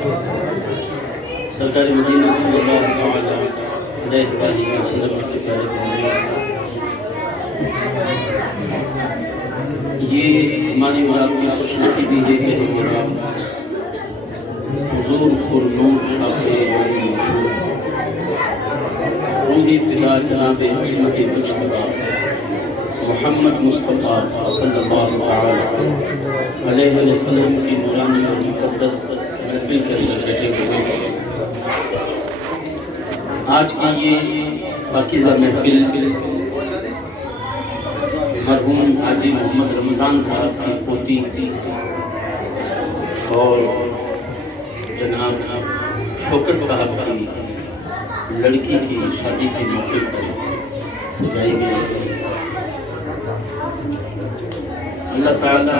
سرکار مدینہ صلی اللہ علیہ وسلم کے پیارے پیغمبر، یہ ہماری مراد کی خوش نصیبی ہے کہ ہم جناب حضور پر نور شاہ روحی فدا جناب حکمت مجتبیٰ محمد مصطفیٰ صلی اللہ علیہ وسلم کی نورانی اور مقدس محفل کے اندر بیٹھے ہوئے ہیں۔ آج کی یہ پاکیزہ محفل مرحوم حاجی محمد رمضان صاحب کی پوتی اور جناب شوکت صاحب کی لڑکی کی شادی کے موقع پر سجائی گئی۔ اللہ تعالی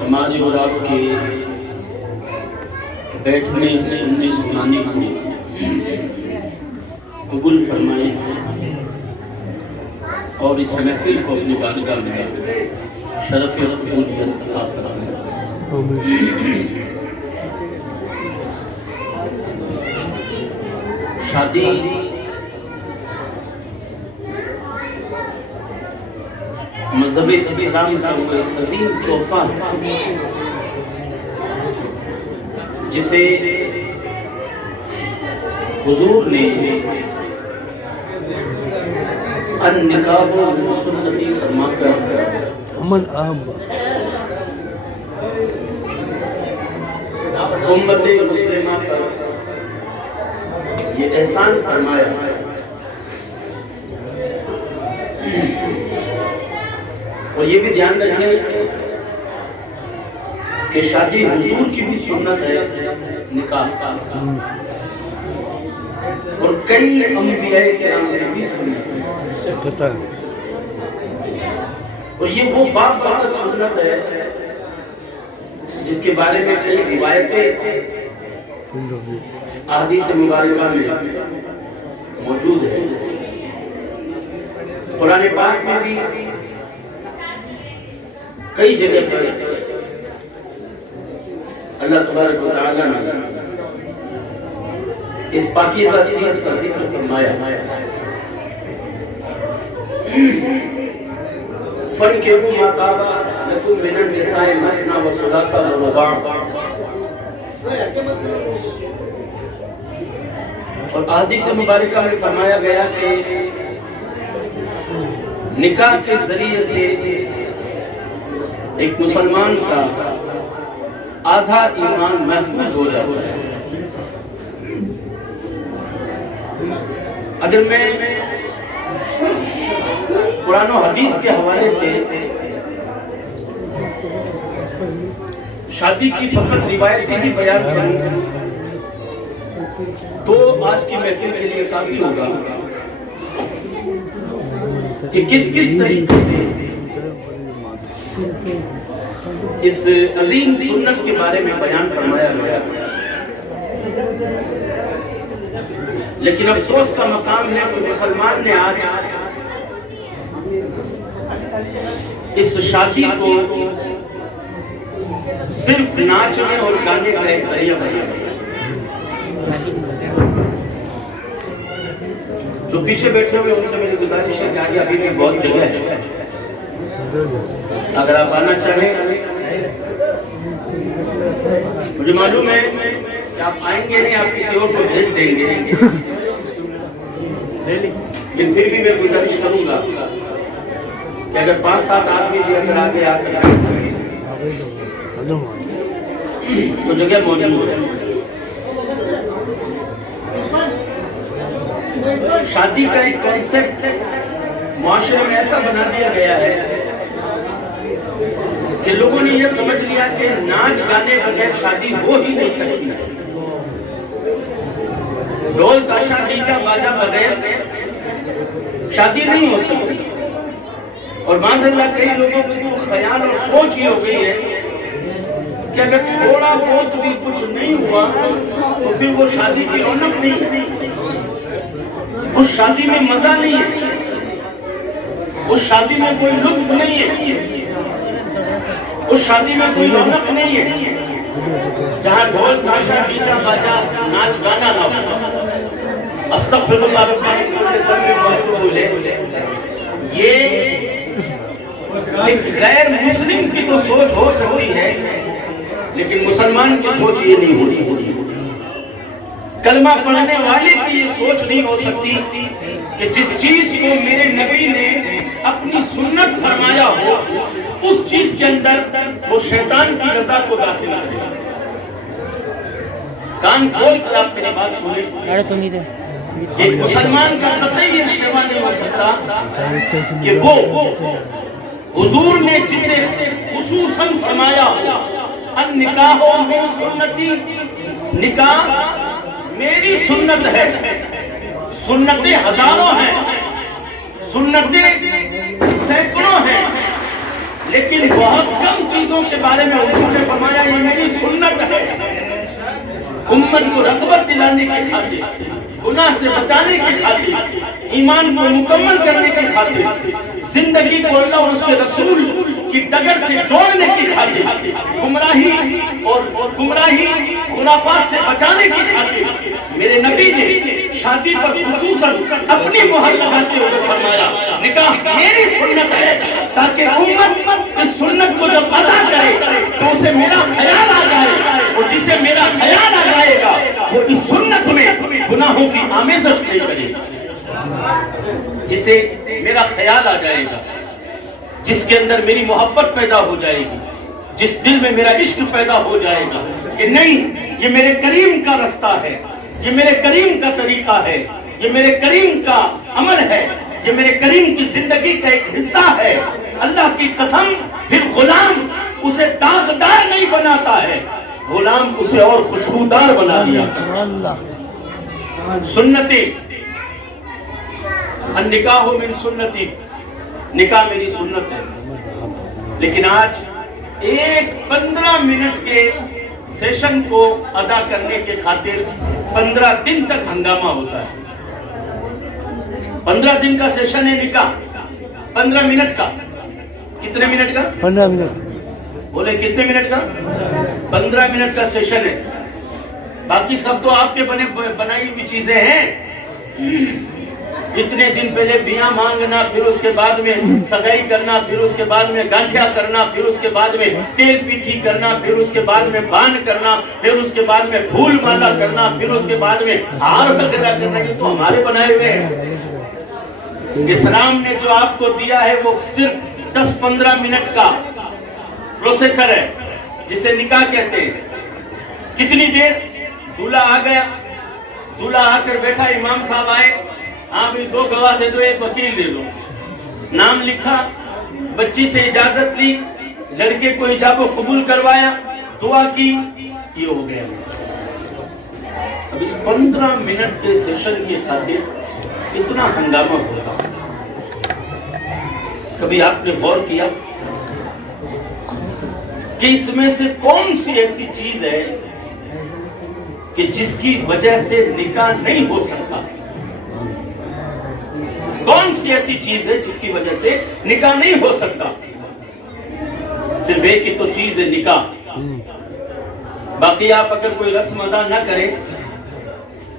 ہمارے اور آپ کے بیٹھنے سننے سنانے کو قبول فرمائے اور اس محفل کو اپنی بارگاہ میں شرف اور قبولیت عطا فرمائے۔ شادی مذہب اسلام کا وہ عظیم تحفہ ہے جسے حضور نے النکاح سنتی فرما کر امت مسلمہ پر یہ احسان فرمایا اور یہ بھی دھیان رکھیں کہ شادی حضور کی بھی سنت ہے نکاح اور کئی انبیاء کرام نے بھی سنت ہے اور یہ وہ باب برکت سنت ہے جس کے بارے میں کئی روایتیں احادیث مبارکہ میں موجود ہے۔ قرآن پاک میں بھی کئی جگہ پر اللہ تبارک و تعالی نے اس پاکیزہ چیز کا ذکر فرمایا۔ فَانْكِحُوا مَا طَابَ لَكُم مِّنَ النِّسَاءِ مَثْنَىٰ وَثُلَاثَ وَرُبَاعَ۔ اور احادیث مبارکہ میں فرمایا گیا کہ نکاح کے ذریعے سے ایک مسلمان کا آدھا ایمان محفوظ ہو جاتا ہے۔ اگر میں قرآن و حدیث کے حوالے سے شادی کی فقط روایتیں ہی بیان کروں تو آج کی محفل کے لیے کافی ہوگا کہ کس طریقے سے اس عظیم سنت کے بارے میں بیان فرمایا گیا، لیکن افسوس کا مقام ہے کہ مسلمان نے آج اس شادی کو صرف ناچنے اور گانے کا ایک ذریعہ بنا دیا۔ جو پیچھے بیٹھے ہوئے ان سے میری گزارش ہے کہ آگے ابھی بھی بہت جگہ ہے، اگر آپ آنا چاہیں مجھے معلوم ہے کہ آپ آئیں گے نہیں، آپ کسی اور کو بھیج دیں گے، لیکن پھر بھی میں گزارش کروں گا کہ اگر 5-7 آدمی بھی اگر آگے آ کر تو جگہ موجود ہے۔ شادی کا ایک کانسیپٹ معاشرے میں ایسا بنا دیا گیا ہے کہ لوگوں نے یہ سمجھ لیا کہ ناچ گانے بغیر شادی ہو ہی نہیں سکتی، ڈھول تاشا ڈیجا باجا بغیر شادی نہیں ہو سکتی۔ اور معاذ اللہ کئی لوگوں کو خیال اور سوچ یہ ہو گئی ہے کہ اگر تھوڑا بہت بھی کچھ نہیں ہوا تو پھر وہ شادی کی رونق نہیں، اس شادی میں مزہ نہیں ہے، اس شادی میں کوئی لطف نہیں ہے، اس شادی میں کوئی رونق نہیں ہے جہاں ڈھول تاشا ڈیجا باجا ناچ گانا نہ ہو. استغفر اللہ رب العالمین. یہ ایک غیر مسلم کی تو سوچ ہو سکتی ہے لیکن مسلمان کی سوچ یہ نہیں ہوتی. کلمہ پڑھنے والے کی یہ سوچ نہیں ہو سکتی کہ جس چیز کو میرے نبی نے اپنی سنت فرمایا ہو اس چیز کے اندر وہ شیطان کی رضا کو داخل کرے. کان کھول کر آپ میری بات سنیں. ایک مسلمان کا قطعی یہ شیوا نہیں ہو سکتا کہ وہ حضور نے جسے خصوصاً فرمایا ہو النکاح من سنتی، نکاح میری سنت ہے. سنتیں ہزاروں ہیں، سنتیں سینکڑوں ہیں، لیکن بہت کم چیزوں کے بارے میں حضور نے فرمایا یہ میری سنت ہے. امت کو رغبت دلانے کی خاطر، گناہ سے بچانے کی خاطر، ایمان کو مکمل کرنے کی خاطر، زندگی کو اللہ اور اس کے رسول کی ڈگر سے جوڑنے کی خاطر، گمراہی خرافات سے بچانے کی خاطر میرے نبی نے شادی پر خصوصاً اپنی مہر لگاتے ہوئے فرمایا نکاح میری سنت ہے تاکہ امت اس سنت کو جب ادا کرے تو اسے میرا خیال آ جائے، اور جسے میرا خیال آ جائے گا وہ اس سنت میں گناہوں کی آمیزش نہیں کرے گا. جسے میرا خیال آ جائے گا، جس کے اندر میری محبت پیدا ہو جائے گی، جس دل میں میرا عشق پیدا ہو جائے گا کہ نہیں یہ میرے کریم کا رستہ ہے، یہ میرے کریم کا طریقہ ہے، یہ میرے کریم کا عمل ہے، یہ میرے کریم کی زندگی کا ایک حصہ ہے. اللہ کی قسم پھر غلام اسے داغدار نہیں بناتا ہے، غلام اسے اور خوشبودار بنا دیا. سنتی النکاح من سنتی، نکاح میری سنت ہے. لیکن آج ایک 15 منٹ کے سیشن کو ادا کرنے کے خاطر 15 دن تک ہنگامہ ہوتا ہے. 15 دن کا سیشن ہے نکاح، 15 منٹ کا. کتنے منٹ کا؟ 15 منٹ. بولے کتنے منٹ کا؟ 15 منٹ کا سیشن ہے. باقی سب تو آپ کے بنائی ہوئی چیزیں ہیں. اتنے دن پہلے بیاں مانگنا، پھر اس کے بعد میں سگائی کرنا، پھر اس کے بعد میں گانٹھیا کرنا، پھر اس کے بعد میں تیل پیٹھی کرنا، پھر اس کے بعد میں بان کرنا، پھر اس کے بعد میں پھول مالا کرنا، پھر اس کے بعد میں ہار وغیرہ کرنا. یہ تو ہمارے بنائے ہوئے ہیں. اسلام نے جو آپ کو دیا ہے وہ صرف 10-15 منٹ کا پروسیسر ہے جسے نکاح کہتے ہیں. کتنی دیر؟ دولہا آ گیا، دولہا آ کر بیٹھا، امام صاحب آئے، ہاں بھی 2 گواہ دے دو، 1 وکیل دے دو. نام لکھا، بچی سے اجازت لی، لڑکے کو ایجاب و قبول کروایا، دعا کی، یہ ہو گیا. اب اس 15 منٹ کے سیشن کی خاطر اتنا ہنگامہ ہوگا. کبھی آپ نے غور کیا کہ اس میں سے کون سی ایسی چیز ہے کہ جس کی وجہ سے نکاح نہیں ہو سکتا؟ کون سی ایسی چیز ہے جس کی وجہ سے نکاح نہیں ہو سکتا؟ صرف ایک ہی تو چیز ہے، نکاح. باقی آپ اگر کوئی رسم ادا نہ کریں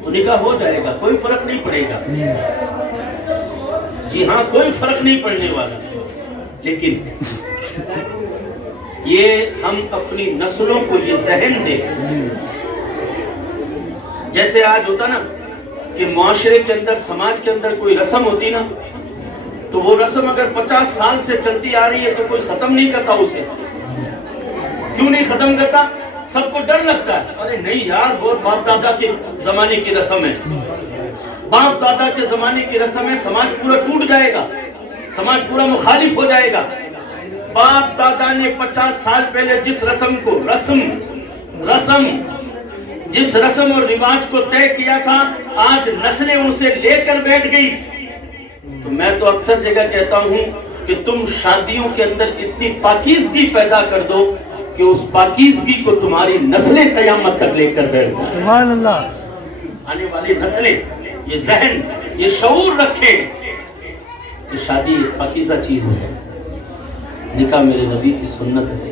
تو نکاح ہو جائے گا، کوئی فرق نہیں پڑے گا. جی ہاں، کوئی فرق نہیں پڑنے والا. لیکن یہ ہم اپنی نسلوں کو یہ ذہن دیں. جیسے آج ہوتا نا کہ معاشرے کے اندر، سماج کے اندر کوئی رسم ہوتی نا تو وہ رسم اگر 50 سال سے چلتی آ رہی ہے تو کوئی ختم نہیں کرتا اسے. کیوں نہیں ختم کرتا؟ سب کو ڈر لگتا ہے، ارے نہیں یار وہ باپ دادا کے زمانے کی رسم ہے، باپ دادا کے زمانے کی رسم ہے، سماج پورا ٹوٹ جائے گا، سماج پورا مخالف ہو جائے گا. باپ دادا نے 50 سال پہلے جس رسم کو جس رسم اور رواج کو طے کیا تھا، آج نسلیں اسے لے کر بیٹھ گئی. تو میں تو اکثر جگہ کہتا ہوں کہ تم شادیوں کے اندر اتنی پاکیزگی پیدا کر دو کہ اس پاکیزگی کو تمہاری نسلیں قیامت تک لے کر بیٹھ گئی. سبحان اللہ. آنے والی نسلیں یہ ذہن، یہ شعور رکھیں کہ شادی ایک پاکیزہ چیز ہے، نکاح میرے نبی کی سنت ہے.